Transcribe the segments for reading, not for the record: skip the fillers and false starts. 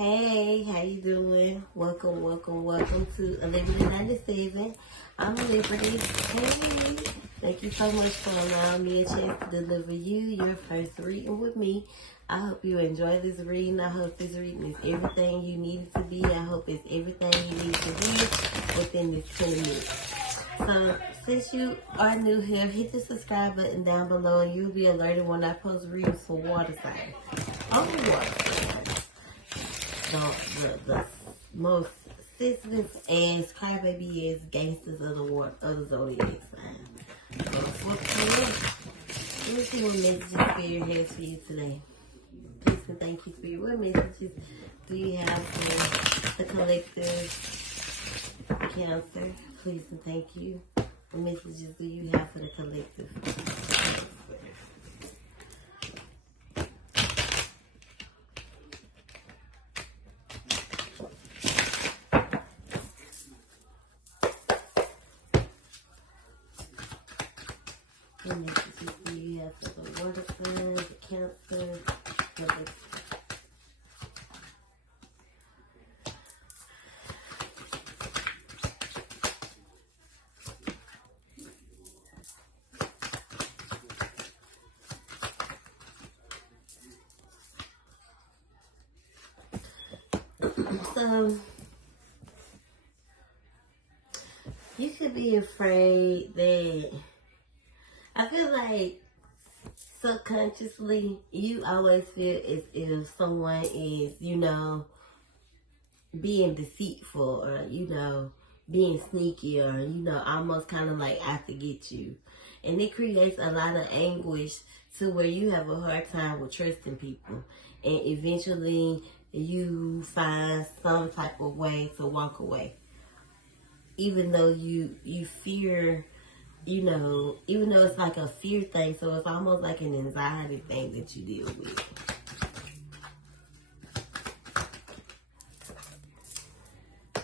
Hey, how you doing? Welcome to Liberty 97. I'm Liberty. Hey, thank you so much for allowing me a chance to deliver you your first reading with me. I hope you enjoy this reading. I hope this reading is everything you need it to be. I hope it's everything you need to be within this 20 minutes. So, since you are new here, hit the subscribe button down below and you'll be alerted when I post readings for water signs. Only water signs. The most sensitive ass, crybaby ass gangsters of the zodiac sign. So, let me see what messages Spirit has for you today. Please and thank you, Spirit. What messages do you have for the collective Cancer? Please and thank you. What messages do you have for the collective Cancer? What messages do you have for the water sign, the Cancer, collective? So, you could be afraid that, I feel like subconsciously, you always feel as if someone is, being deceitful or, being sneaky or, almost kind of like out to get you. And it creates a lot of anguish to where you have a hard time with trusting people. And eventually you find some type of way to walk away. Even though you fear, even though it's like a fear thing, so it's almost like an anxiety thing that you deal with.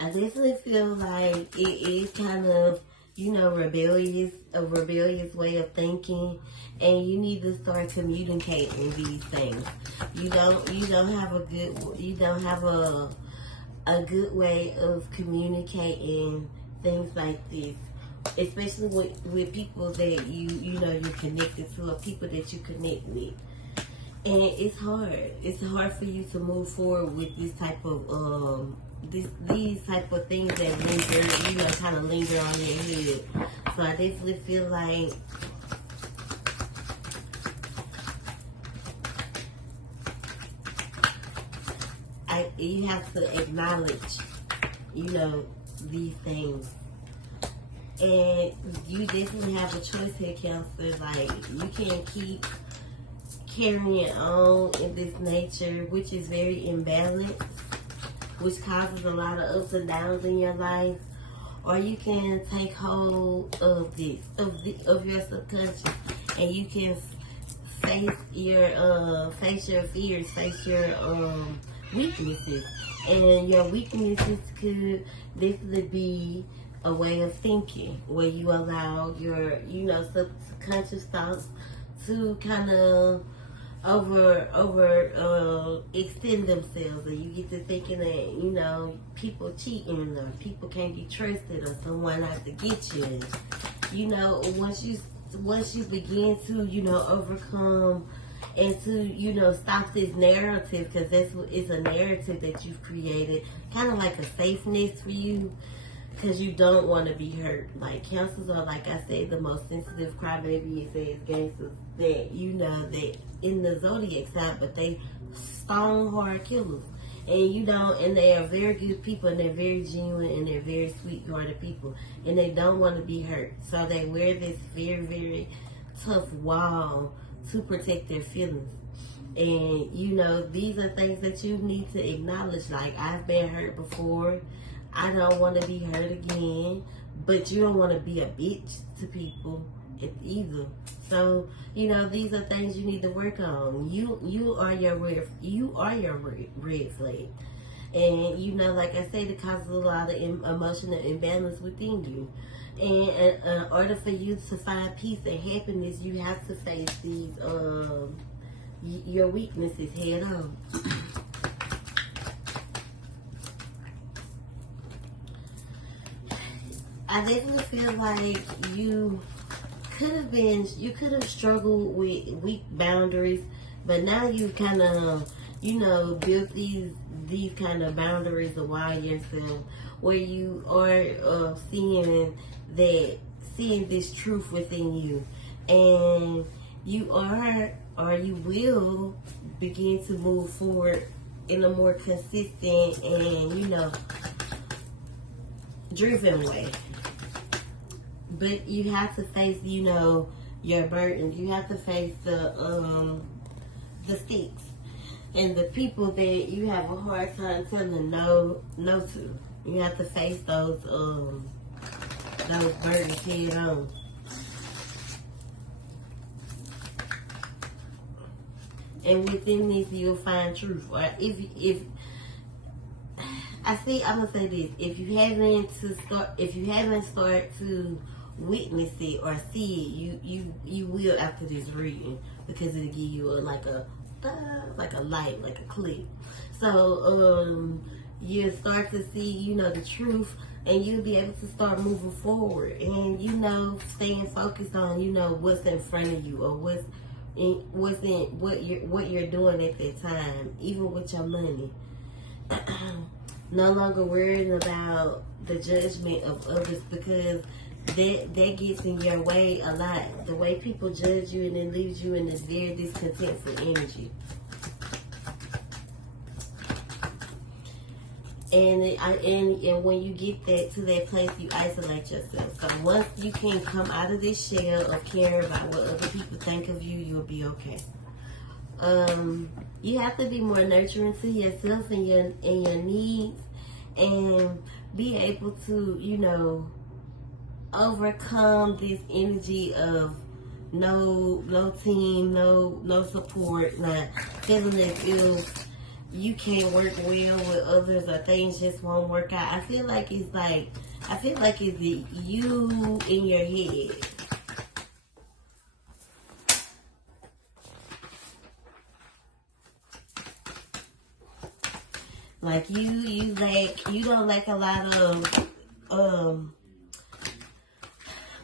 I definitely feel like it is kind of, a rebellious way of thinking, and you need to start communicating these things. You don't have a good way of communicating things like this, especially with people that you're connected to, or people that you connect with. And it's hard. It's hard for you to move forward with this type of these type of things that linger, kind of linger on your head. So I definitely feel like you have to acknowledge, these things. And you definitely have a choice here, Cancer. Like, you can't keep carrying on in this nature, which is very imbalanced, which causes a lot of ups and downs in your life. Or you can take hold of this, of your subconscious, and you can face your fears, face your weaknesses. And your weaknesses could definitely be a way of thinking where you allow your, subconscious thoughts to kind of extend themselves, and you get to thinking that, people cheating or people can't be trusted or someone has to get you. Once you begin to, overcome and to, stop this narrative, because it's a narrative that you've created, kind of like a safeness for you, because you don't want to be hurt. Like, Cancers are, like I said, the most sensitive crybaby ass gangsters that that in the zodiac side, but they stone hard killers. And and they are very good people, and they're very genuine, and they're very sweet-hearted people, and they don't want to be hurt. So they wear this very, very tough wall to protect their feelings. And these are things that you need to acknowledge. Like, I've been hurt before. I don't want to be hurt again, but you don't want to be a bitch to people either. So, these are things you need to work on. You are your red flag. And, like I said, it causes a lot of emotional imbalance within you. And in order for you to find peace and happiness, you have to face these, your weaknesses head on. I definitely feel like you could have struggled with weak boundaries, but now you kind of, built these kind of boundaries around yourself, where you are seeing this truth within you, and you are, or you will begin to move forward in a more consistent and, driven way. But you have to face, your burdens. You have to face the sticks and the people that you have a hard time telling no to. You have to face those burdens head on. And within this, you'll find truth. Or if I'm gonna say this: if you haven't started to witness it or see it, you will after this reading, because it'll give you like a light, like a click. So you'll start to see, the truth, and you'll be able to start moving forward, and staying focused on what's in front of you, or what you're doing at that time, even with your money. No longer worrying about the judgment of others, because that gets in your way a lot. The way people judge you, and it leaves you in this very discontentful energy. And when you get to that place, you isolate yourself. So once you can come out of this shell of caring about what other people think of you, you'll be okay. You have to be more nurturing to yourself and your needs, and be able to, overcome this energy of no team, no support, not feeling as if you can't work well with others, or things just won't work out. I feel like it's you in your head. Like you don't lack a lot of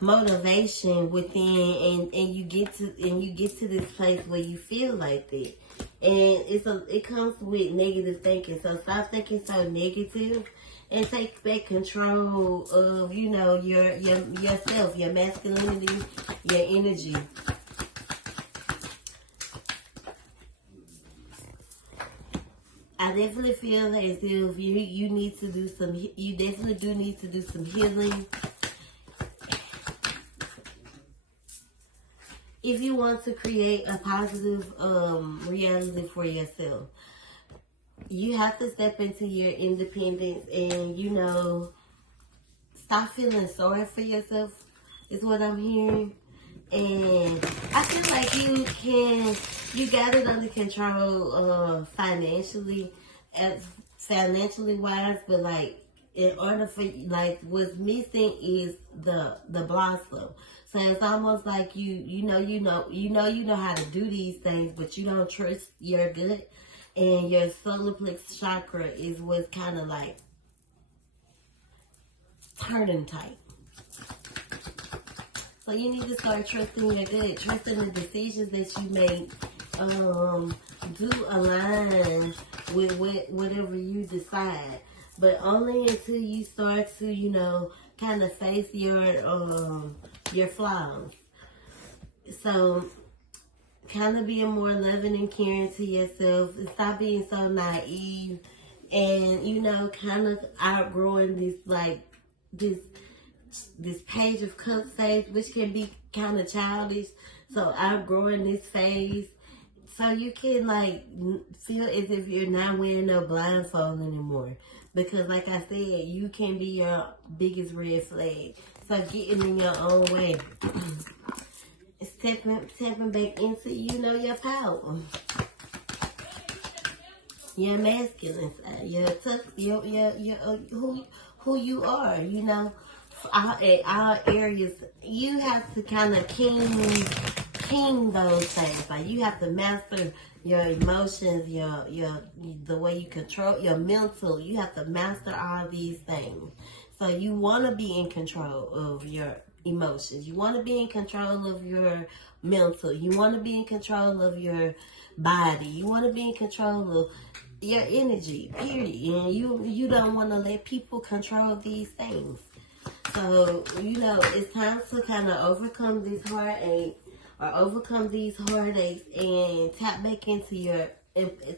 motivation within, and you get to this place where you feel like that. And it comes with negative thinking. So stop thinking so negative, and take back control of, yourself, your masculinity, your energy. I definitely feel as if you definitely do need to do some healing. If you want to create a positive reality for yourself, you have to step into your independence and, stop feeling sorry for yourself, is what I'm hearing. And I feel like you got it under control financially wise, but like, in order for, like, what's missing is the blossom. So it's almost like you know how to do these things, but you don't trust your gut, and your solar plexus chakra is what's kind of like turning tight. So you need to start trusting your gut, trusting the decisions that you make do align with whatever you decide. But only until you start to, kind of face your flaws. So kind of being more loving and caring to yourself, and stop being so naive, and, kind of outgrowing this page of cups phase, which can be kind of childish. So outgrowing this phase, so you can feel as if you're not wearing no blindfold anymore. Because like I said, you can be your biggest red flag. So getting in your own way. Stepping back into, your power. Your masculine side. Who you are, at all areas. You have to kind of king those things. Like, you have to master your emotions, the way you control your mental. You have to master all these things. So you want to be in control of your emotions. You want to be in control of your mental. You want to be in control of your body. You want to be in control of your energy, period. And you don't want to let people control these things. So, it's time to kind of overcome this heartache or overcome these heartaches and tap back into your power.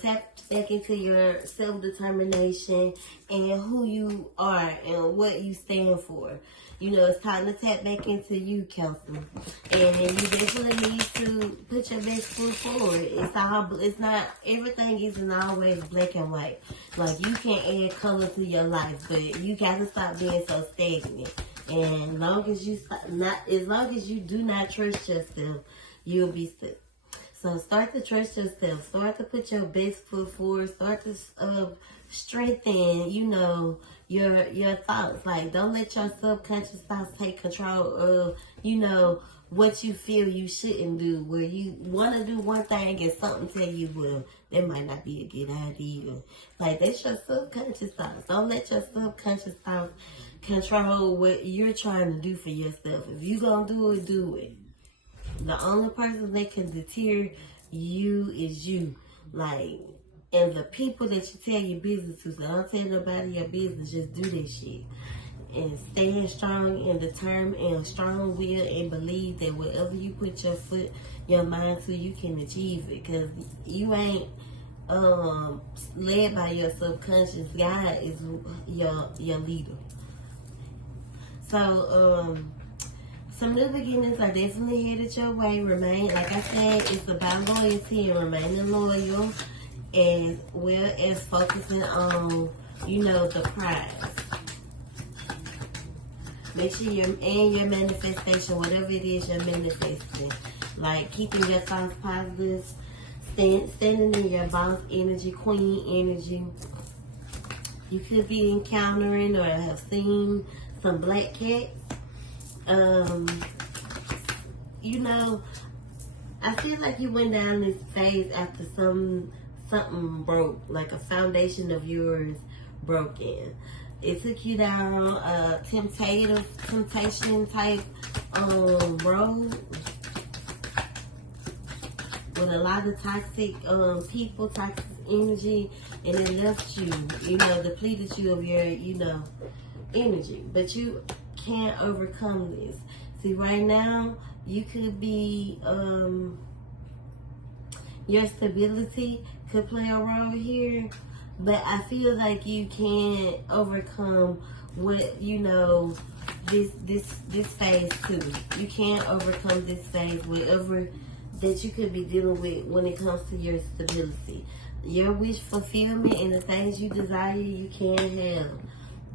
Tap back into your self-determination and who you are and what you stand for. It's time to tap back into you, Kelsey. And you definitely need to put your best foot forward. It's not, everything isn't always black and white. Like, you can add color to your life, but you gotta stop being so stagnant. And as long as you do not trust yourself, you'll be stuck. So start to trust yourself. Start to put your best foot forward. Start to strengthen, your thoughts. Like, don't let your subconscious thoughts take control of, what you feel you shouldn't do. Where you want to do one thing and something tell you, well, that might not be a good idea. Like, that's your subconscious thoughts. Don't let your subconscious thoughts control what you're trying to do for yourself. If you gonna do it, do it. The only person that can deter you is you. Like, and the people that you tell your business to. So don't tell nobody your business. Just do that shit. And stand strong and determined and strong will and believe that whatever you put your mind to, you can achieve it. Because you ain't led by your subconscious. God is your leader. So, some new beginnings are definitely headed your way. Remain, like I said, it's about loyalty and remaining loyal, as well as focusing on, the prize. Make sure your manifestation, whatever it is you're manifesting, like keeping your thoughts positive, standing in your boss energy, queen energy. You could be encountering or have seen some black cats. I feel like you went down this phase after something broke, like a foundation of yours broken. It took you down a temptation type road with a lot of toxic people, toxic energy, and it left you, depleted you of your, energy. But you can't overcome this. See, right now, you could be, your stability could play a role here, but I feel like you can't overcome what, this phase too. You can't overcome this phase, whatever that you could be dealing with when it comes to your stability. Your wish fulfillment and the things you desire, you can have.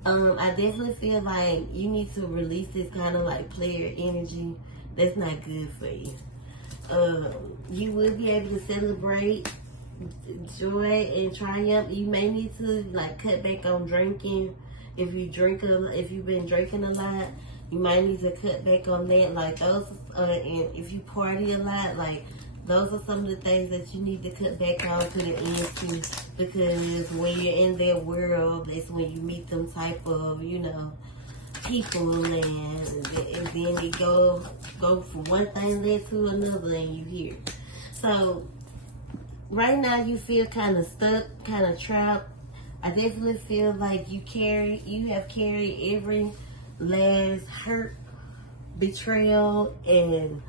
I definitely feel like you need to release this kind of like player energy. That's not good for you. You will be able to celebrate joy and triumph. You may need to like cut back on drinking. If you've been drinking a lot, you might need to cut back on that. Like those, and if you party a lot, like those are some of the things that you need to cut back on to the end too, because when you're in their world, that's when you meet them type of, people, and then it go from one thing led to another, and you hear. So right now you feel kind of stuck, kind of trapped. I definitely feel like you have carried every last hurt, betrayal, and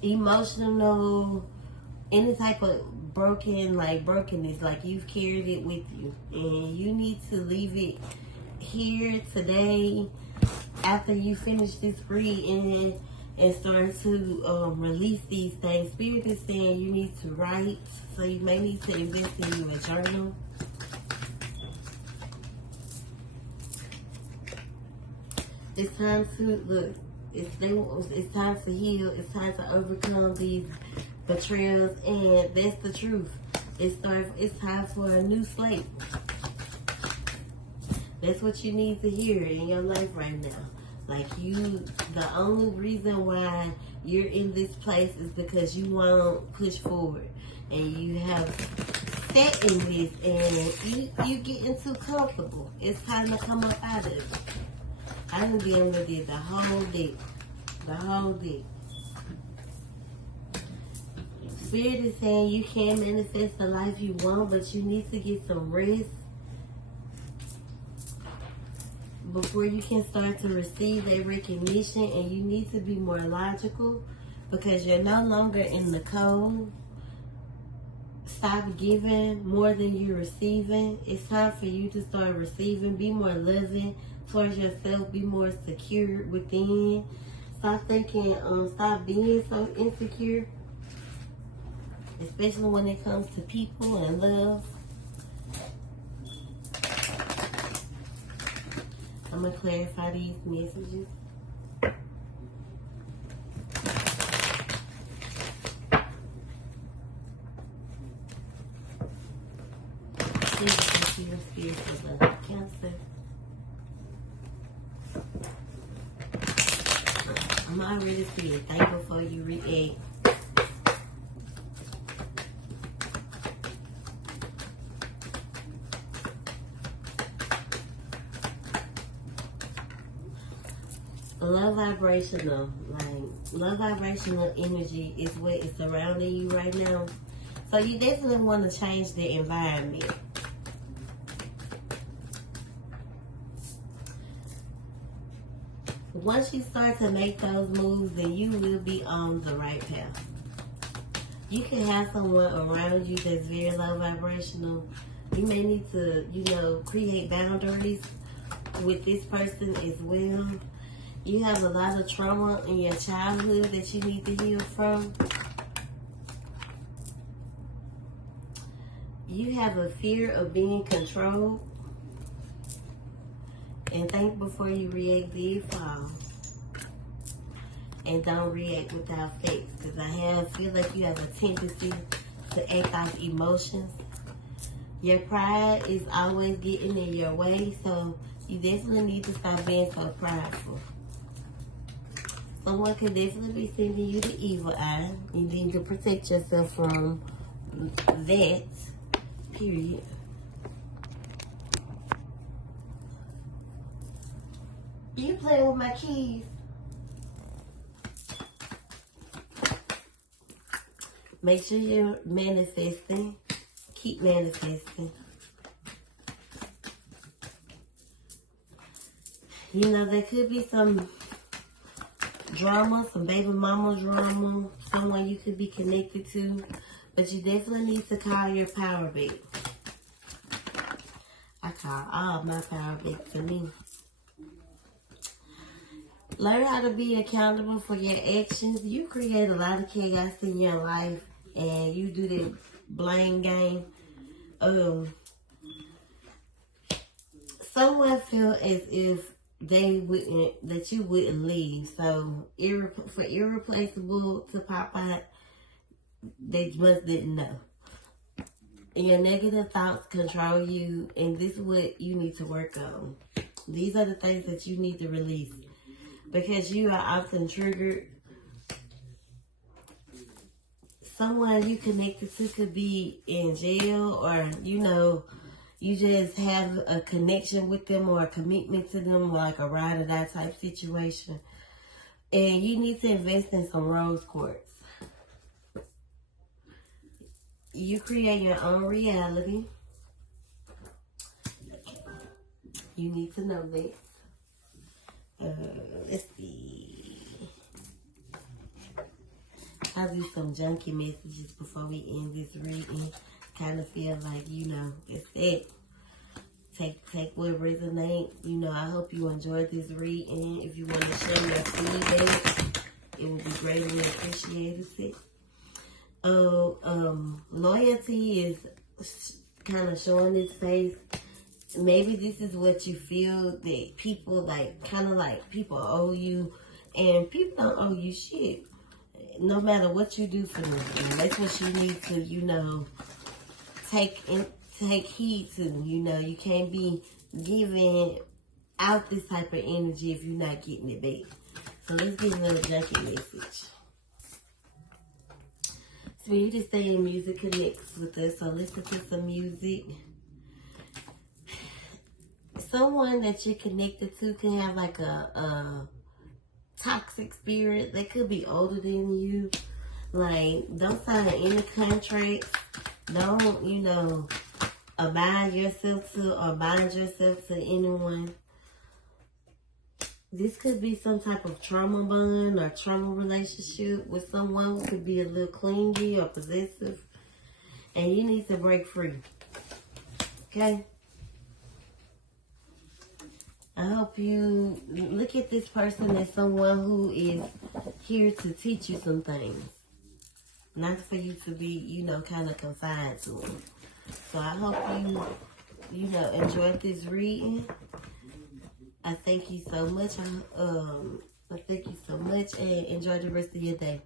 emotional, any type of brokenness, like you've carried it with you, and you need to leave it here today after you finish this reading and start to release these things. Spirit is saying you need to write, so you may need to invest in your journal. It's time to look. It's time to heal. It's time to overcome these betrayals, and that's the truth. It's time for a new slate. That's what you need to hear in your life right now. Like the only reason why you're in this place is because you want to push forward, and you have set in this, and you getting too comfortable. It's time to come up out of it. I done be able to do the whole deck. The whole deck. Spirit is saying you can manifest the life you want, but you need to get some rest before you can start to receive that recognition, and you need to be more logical because you're no longer in the cold. Stop giving more than you're receiving. It's time for you to start receiving. Be more loving towards yourself. Be more secure within. Stop thinking, stop being so insecure, especially when it comes to people and love. I'm going to clarify these messages. Spirit for the Cancer. I'm already feeling thankful for you react. Love vibrational energy is what is surrounding you right now. So you definitely want to change the environment. Once you start to make those moves, then you will be on the right path. You can have someone around you that's very low vibrational. You may need to, create boundaries with this person as well. You have a lot of trauma in your childhood that you need to heal from. You have a fear of being controlled. And think before you react, did fall. And don't react without facts. Because I feel like you have a tendency to act off emotions. Your pride is always getting in your way. So you definitely need to stop being so prideful. Someone could definitely be sending you the evil eye. You need to protect yourself from that. Period. You playing with my keys. Make sure you're manifesting. Keep manifesting. There could be some drama, some baby mama drama, someone you could be connected to, but you definitely need to call your power back. I call all my power back to me. Learn how to be accountable for your actions. You create a lot of chaos in your life, and you do the blame game. Someone feel as if that you wouldn't leave. So for irreplaceable to pop out, they just didn't know. Your negative thoughts control you, and this is what you need to work on. These are the things that you need to release. Because you are often triggered. Someone you connected to could be in jail, or, you just have a connection with them or a commitment to them, like a ride or die type situation. And you need to invest in some rose quartz. You create your own reality. You need to know that. Let's see. I'll do some junky messages before we end this reading. Kind of feel like, it's it. Take what resonates. I hope you enjoyed this reading. If you want to share your feedback, it would be greatly appreciated. Loyalty is kind of showing its face. Maybe this is what you feel that people people owe you, and people don't owe you shit. No matter what you do for them, and that's what you need to, take heed to. You can't be giving out this type of energy if you're not getting it back. So let's get another junkie message. For you to stay in music connects with us, so listen to some music. Someone that you're connected to can have like a toxic spirit. They could be older than you. Like, don't sign any contracts. Don't, you know, bind yourself to anyone. This could be some type of trauma bond or trauma relationship with someone who could be a little clingy or possessive. And you need to break free. Okay? I hope you look at this person as someone who is here to teach you some things. Not for you to be, you know, kind of confined to them. So I hope you know, enjoyed this reading. I thank you so much. I thank you so much, and enjoy the rest of your day.